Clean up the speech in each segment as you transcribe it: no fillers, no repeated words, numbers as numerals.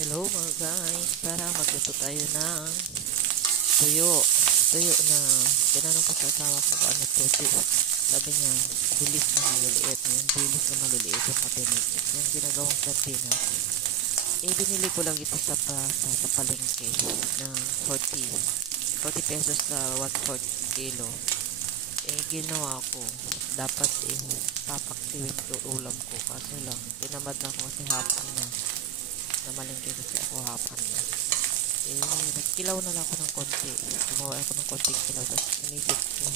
Hello mga guys, tara magluto tayo ng tuyo. Tuyo na tinanong ko sa asawa ko kung ano to. Sabi niya, bilis na maliliit. Yung bilis na maliliit yung katinik. Yung ginagawang sardinas. Binili ko lang ito sa palengke ng 40 pesos sa 1/4 kilo. Ginawa ko. Dapat papaksiwin ko ulam ko. Kaso lang, tinamad na ako kasi hapon na. Namalengke kasi ako hapon na. Nagkilaw na lang ako ng konti. Gumawa ako ng konting kilaw. Tapos inisip ko,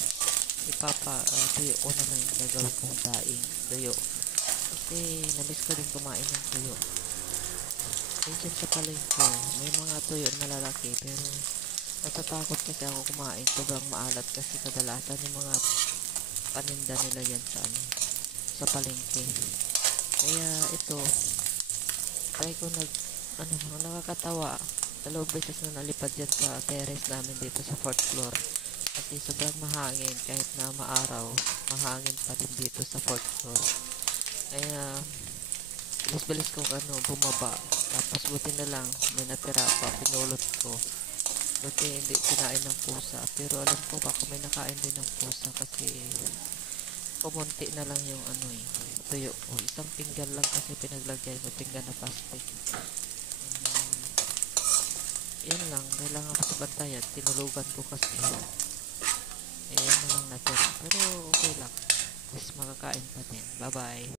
tuyo ko naman yung gagawin kong daing tuyo. Kasi namiss ko din kumain ng tuyo. Dyan sa palengke, may mga tuyo na malalaki. Pero natatakot kasi ako kumain. Sobrang maalat kasi kadalasan yung mga paninda nila yan sa palengke. Kaya ito, try ko nakakatawa. 2 beses na nalipad yan sa terrace namin dito sa 4th floor. Kasi sobrang mahangin kahit na maaraw, mahangin pa din dito sa 4th floor. Kaya bilis-bilis kong bumaba. Tapos buti na lang may natira pa, pinulot ko. Buti hindi kinain ng pusa. Pero alam ko baka may nakain din ng pusa kasi kumunti na lang yung tuyo ko. Isang pinggan lang kasi pinaglagay ko, pinggan na plastic. Yan lang, kailangan ko sa bantayan. Tinulugan ko kasi. Yan na lang natira. Pero okay lang. Mas makakain pa din. Bye bye.